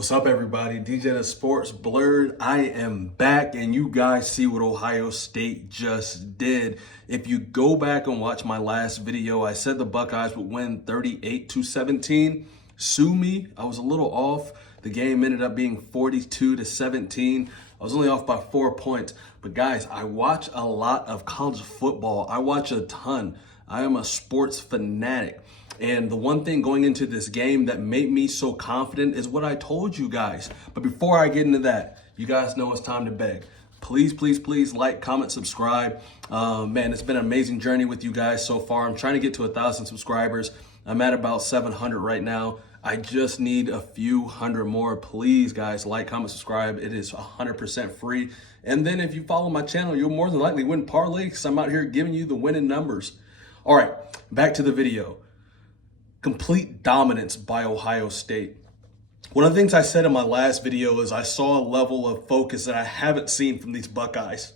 What's up, everybody? DJ the Sports Blurred. I am back, and you guys see what Ohio State just did. If you go back and watch my last video, I said the Buckeyes would win 38-17. Sue me. I was a little off. The game ended up being 42-17. I was only off by 4 points. But guys, I watch a lot of college football. I watch a ton. I am a sports fanatic. And the one thing going into this game that made me so confident is what I told you guys. But before I get into that, you guys know it's time to beg. Please, please, please like, comment, subscribe. Man, it's been an amazing journey with you guys so far. I'm trying to get to 1,000 subscribers. I'm at about 700 right now. I just need a few hundred more. Please, guys, like, comment, subscribe. It is 100% free. And then if you follow my channel, you'll more than likely win parlay because I'm out here giving you the winning numbers. All right, back to the video. Complete dominance by Ohio State. One of the things I said in my last video is I saw a level of focus that I haven't seen from these Buckeyes.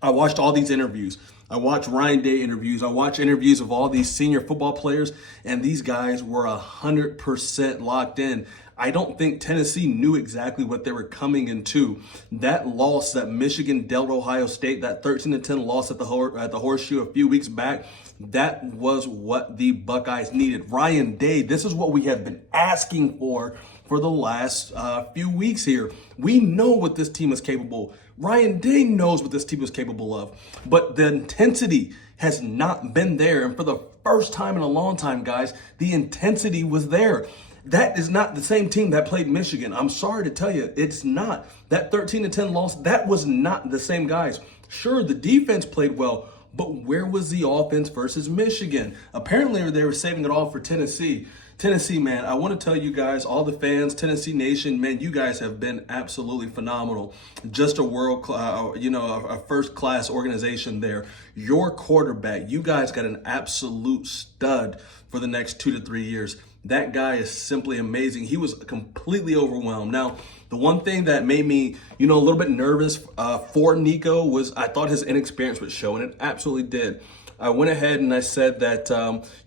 I watched all these interviews. I watched Ryan Day interviews. I watched interviews of all these senior football players, and these guys were 100% locked in. I don't think Tennessee knew exactly what they were coming into. That loss that Michigan dealt Ohio State, that 13-10 loss at the Horseshoe a few weeks back, that was what the Buckeyes needed. Ryan Day, this is what we have been asking for the last few weeks here. We know what this team is capable. Ryan Day knows what this team is capable of, but the intensity has not been there. And for the first time in a long time, guys, the intensity was there. That is not the same team that played Michigan. I'm sorry to tell you, it's not. That 13-10 loss, that was not the same guys. Sure, the defense played well, but where was the offense versus Michigan? Apparently, they were saving it all for Tennessee. Tennessee, man, I want to tell you guys, all the fans, Tennessee Nation, man, you guys have been absolutely phenomenal. Just a a first-class organization there. Your quarterback, you guys got an absolute stud for the next 2 to 3 years. That guy is simply amazing. He was completely overwhelmed. Now, the one thing that made me, a little bit nervous for Nico was I thought his inexperience would show, and it absolutely did. I went ahead and I said that,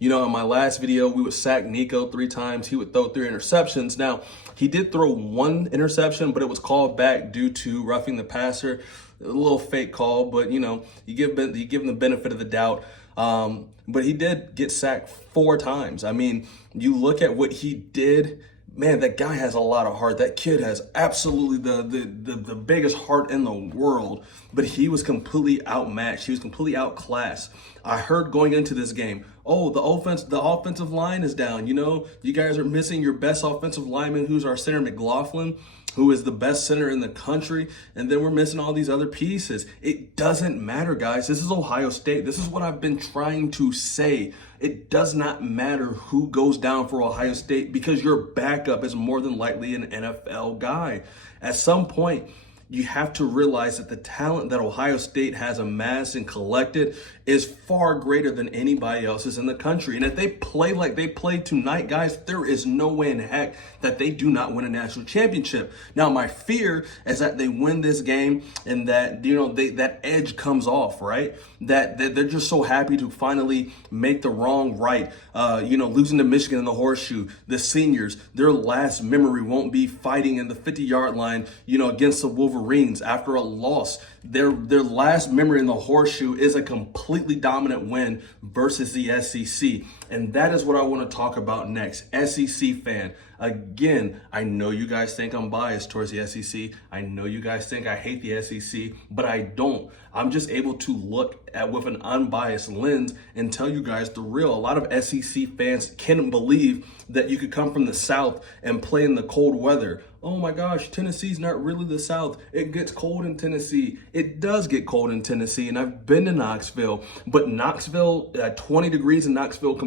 in my last video, we would sack Nico 3 times. He would throw 3 interceptions. Now, he did throw 1 interception, but it was called back due to roughing the passer. A little fake call, but, you give him the benefit of the doubt. But he did get sacked 4 times. I mean, you look at what he did. Man, that guy has a lot of heart. That kid has absolutely the biggest heart in the world. But he was completely outmatched. He was completely outclassed. I heard going into this game, oh, the offensive line is down. You guys are missing your best offensive lineman, who's our center McLaughlin, who is the best center in the country, and then we're missing all these other pieces. It doesn't matter, guys. This is Ohio State. This is what I've been trying to say. It does not matter who goes down for Ohio State because your backup is more than likely an NFL guy. At some point, you have to realize that the talent that Ohio State has amassed and collected is far greater than anybody else's in the country. And if they play like they played tonight, guys, there is no way in heck that they do not win a national championship. Now, my fear is that they win this game and that, that edge comes off, right? That they're just so happy to finally make the wrong right. Losing to Michigan in the Horseshoe, the seniors, their last memory won't be fighting in the 50-yard line, against the Wolverines after a loss. Their last memory in the Horseshoe is a completely dominant win versus the SEC. And that is what I want to talk about next. SEC fan. Again, I know you guys think I'm biased towards the SEC. I know you guys think I hate the SEC, but I don't. I'm just able to look at with an unbiased lens and tell you guys the real. A lot of SEC fans can't believe that you could come from the South and play in the cold weather. Oh my gosh, Tennessee's not really the South. It gets cold in Tennessee. It does get cold in Tennessee, and I've been to Knoxville, but Knoxville, 20 degrees in Knoxville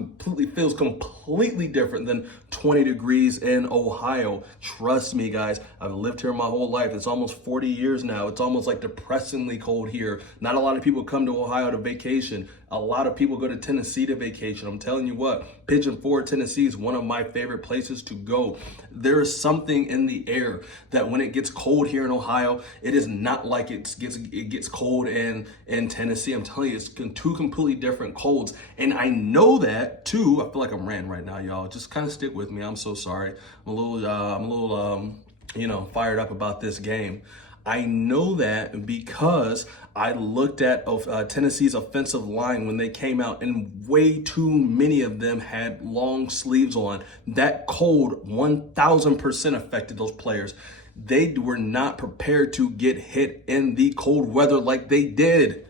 feels completely different than 20 degrees in Ohio. Trust me, guys, I've lived here my whole life. It's almost 40 years now. It's almost like depressingly cold here. Not a lot of people come to Ohio to vacation. A lot of people go to Tennessee to vacation. I'm telling you what, Pigeon Forge, Tennessee is one of my favorite places to go. There is something in the air that when it gets cold here in Ohio, it is not like it gets cold in Tennessee. I'm telling you, it's 2 completely different colds. And I know that too. I feel like I'm ranting right now, y'all. Just kind of stick with me. I'm so sorry. I'm a little fired up about this game. I know that because I looked at Tennessee's offensive line when they came out, and way too many of them had long sleeves on. That cold 1000% affected those players. They were not prepared to get hit in the cold weather like they did.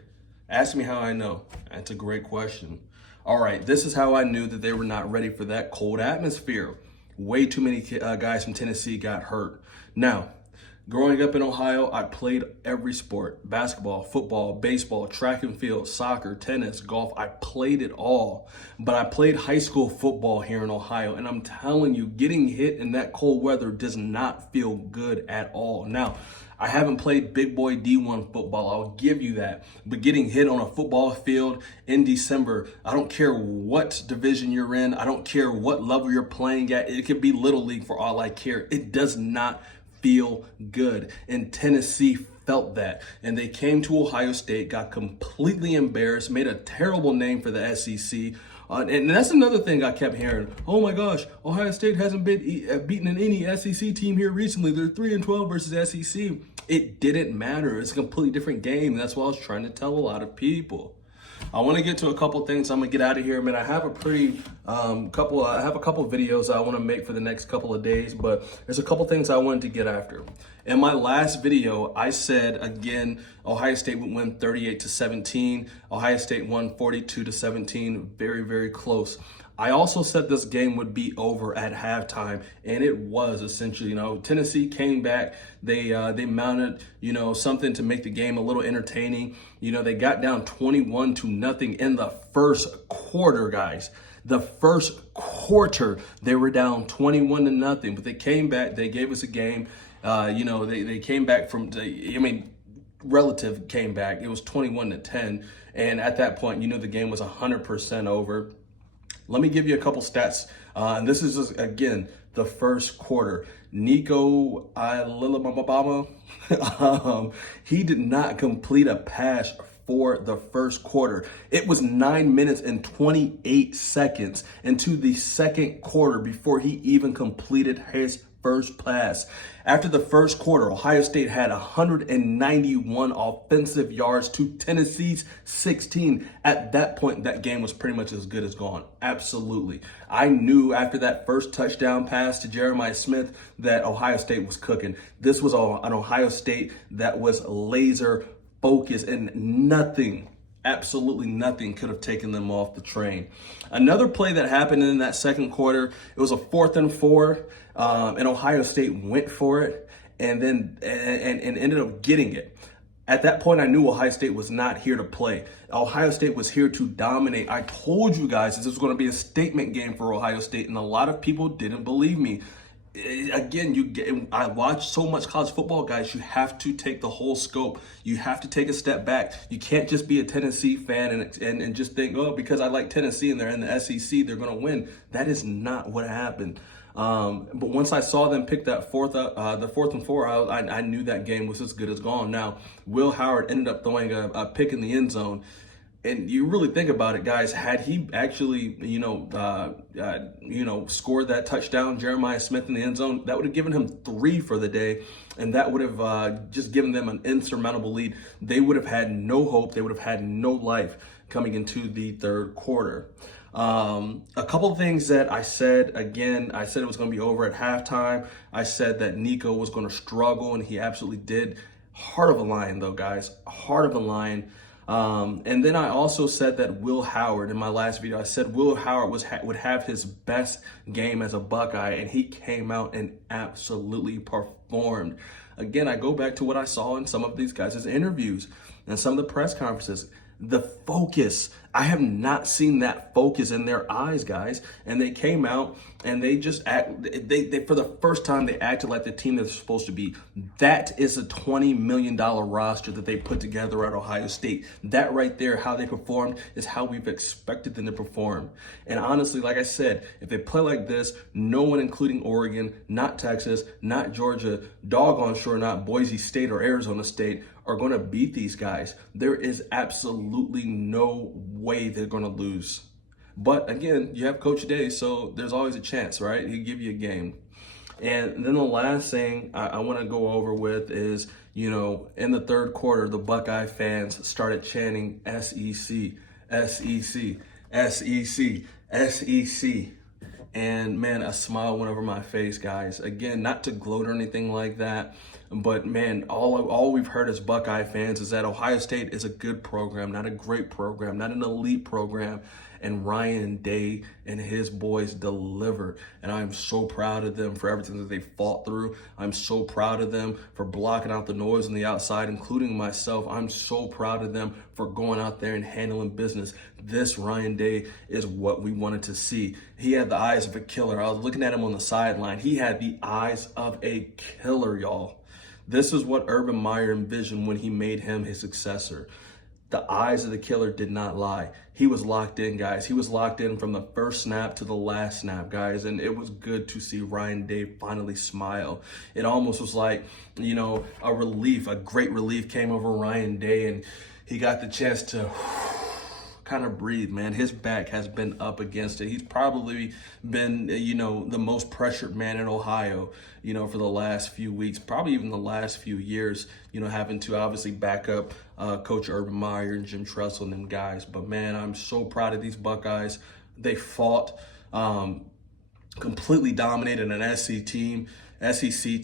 Ask me how I know. That's a great question. All right, this is how I knew that they were not ready for that cold atmosphere. Way too many guys from Tennessee got hurt. Now, growing up in Ohio, I played every sport: basketball, football, baseball, track and field, soccer, tennis, golf. I played it all. But I played high school football here in Ohio, and I'm telling you, getting hit in that cold weather does not feel good at all. Now, I haven't played big boy D1 football, I'll give you that. But getting hit on a football field in December, I don't care what division you're in, I don't care what level you're playing at, it could be Little League for all I care. It does not feel good. And Tennessee felt that. And they came to Ohio State, got completely embarrassed, made a terrible name for the SEC. And that's another thing I kept hearing. Oh my gosh, Ohio State hasn't been beaten in any SEC team here recently. They're 3-12 versus SEC. It didn't matter. It's a completely different game. That's what I was trying to tell a lot of people. I want to get to a couple things. I'm gonna get out of here, man. I have a pretty I have a couple videos I want to make for the next couple of days, but there's a couple things I wanted to get after. In my last video, I said again, Ohio State would win 38-17. Ohio State won 42-17. Very, very close. I also said this game would be over at halftime, and it was essentially. Tennessee came back. They mounted, something to make the game a little entertaining. They got down 21-0 in the first quarter, guys. The first quarter, they were down 21-0, but they came back. They gave us a game. They came back from, relative came back. It was 21-10, and at that point, the game was 100% over. Let me give you a couple stats. And this is just, again, the first quarter. Nico Collins, he did not complete a pass for the first quarter. It was 9 minutes and 28 seconds into the second quarter before he even completed his first pass. After the first quarter, Ohio State had 191 offensive yards to Tennessee's 16. At that point, that game was pretty much as good as gone. Absolutely. I knew after that first touchdown pass to Jeremiah Smith that Ohio State was cooking. This was an Ohio State that was laser focused, and nothing, absolutely nothing could have taken them off the train. Another play that happened in that second quarter, it was a 4th and 4, and Ohio State went for it and ended up getting it. At that point, I knew Ohio State was not here to play. Ohio State was here to dominate. I told you guys this was going to be a statement game for Ohio State, and a lot of people didn't believe me. Again, I watch so much college football, guys. You have to take the whole scope. You have to take a step back. You can't just be a Tennessee fan and just think, oh, because I like Tennessee and they're in the SEC, they're going to win. That is not what happened. But once I saw them pick that the 4th and 4, I knew that game was as good as gone. Now, Will Howard ended up throwing a pick in the end zone. And you really think about it, guys, had he actually, scored that touchdown, Jeremiah Smith in the end zone, that would have given him 3 for the day. And that would have just given them an insurmountable lead. They would have had no hope. They would have had no life coming into the third quarter. A couple of things that I said, again, I said it was going to be over at halftime. I said that Nico was going to struggle, and he absolutely did. Heart of a lion, though, guys. Heart of a lion. And then I also said that Will Howard, in my last video, I said Will Howard would have his best game as a Buckeye, and he came out and absolutely performed. Again, I go back to what I saw in some of these guys' interviews and some of the press conferences. The focus. I have not seen that focus in their eyes, guys. And they came out and they just they for the first time, they acted like the team they're supposed to be. That is a $20 million roster that they put together at Ohio State. That right there, how they performed, is how we've expected them to perform. And honestly, like I said, if they play like this, no one, including Oregon, not Texas, not Georgia, doggone sure not Boise State or Arizona State, are going to beat these guys. There is absolutely no way they're going to lose. But again, you have Coach Day, so there's always a chance, right? He'll give you a game. And then the last thing I want to go over with is, you know, in the third quarter, the Buckeye fans started chanting SEC, SEC, SEC, SEC. And man, a smile went over my face, guys. Again, not to gloat or anything like that, but man, all we've heard as Buckeye fans is that Ohio State is a good program, not a great program, not an elite program. And Ryan Day and his boys delivered. And I'm so proud of them for everything that they fought through. I'm so proud of them for blocking out the noise on the outside, including myself. I'm so proud of them for going out there and handling business. This Ryan Day is what we wanted to see. He had the eyes of a killer. I was looking at him on the sideline. He had the eyes of a killer, y'all. This is what Urban Meyer envisioned when he made him his successor. The eyes of the killer did not lie. He was locked in, guys. He was locked in from the first snap to the last snap, guys. And it was good to see Ryan Day finally smile. It almost was like, you know, a relief, a great relief came over Ryan Day, and he got the chance to kind of breathe, man. His back has been up against it. He's probably been, you know, the most pressured man in Ohio, you know, for the last few weeks, probably even the last few years, you know, having to obviously back up Coach Urban Meyer and Jim Tressel and them guys. But man, I'm so proud of these Buckeyes. They fought, completely dominated an SEC team. SEC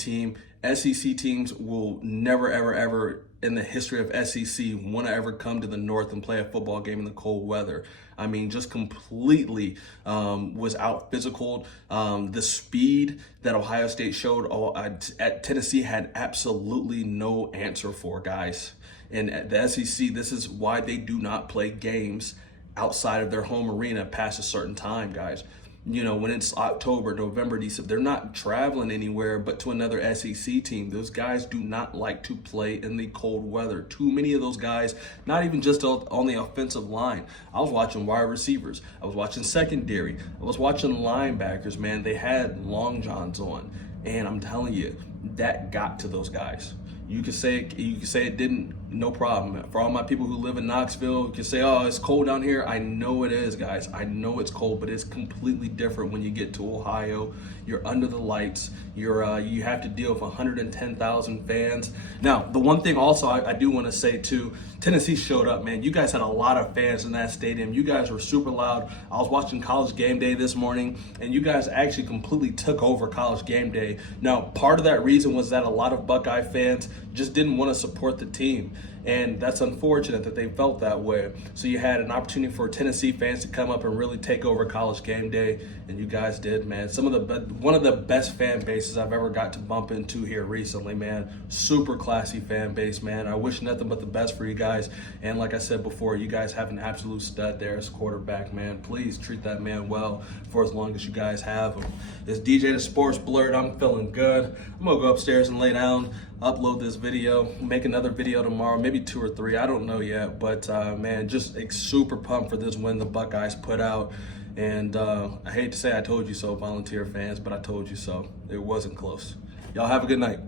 teams will never, ever in the history of SEC want to ever come to the North and play a football game in the cold weather. I mean, just completely was out physical. The speed that Ohio State showed at Tennessee had absolutely no answer for, guys. And at the SEC, this is why they do not play games outside of their home arena past a certain time, guys. You know, when it's October, November, December, they're not traveling anywhere but to another SEC team. Those guys do not like to play in the cold weather. Too many of those guys, not even just on the offensive line. I was watching wide receivers. I was watching secondary. I was watching linebackers, man. They had long johns on. And I'm telling you, that got to those guys. You could say it didn't, no problem. For all my people who live in Knoxville, you can say, oh, it's cold down here. I know it is, guys. I know it's cold, but it's completely different when you get to Ohio. You're under the lights. You have to deal with 110,000 fans. Now, the one thing also I do want to say too, Tennessee showed up, man. You guys had a lot of fans in that stadium. You guys were super loud. I was watching College Game Day this morning, and you guys actually completely took over College Game Day. Now, part of that reason was that a lot of Buckeye fans just didn't want to support the team. And that's unfortunate that they felt that way. So you had an opportunity for Tennessee fans to come up and really take over College Game Day, and you guys did, man. One of the best fan bases I've ever got to bump into here recently, man. Super classy fan base, man. I wish nothing but the best for you guys. And like I said before, you guys have an absolute stud there as quarterback, man. Please treat that man well for as long as you guys have him. It's DJ the Sports Blurred. I'm feeling good. I'm gonna go upstairs and lay down, upload this video, make another video tomorrow, maybe 2 or 3, I don't know yet, but man, just super pumped for this win the Buckeyes put out. And I hate to say I told you so, Volunteer fans, but I told you so. It wasn't close. Y'all have a good night.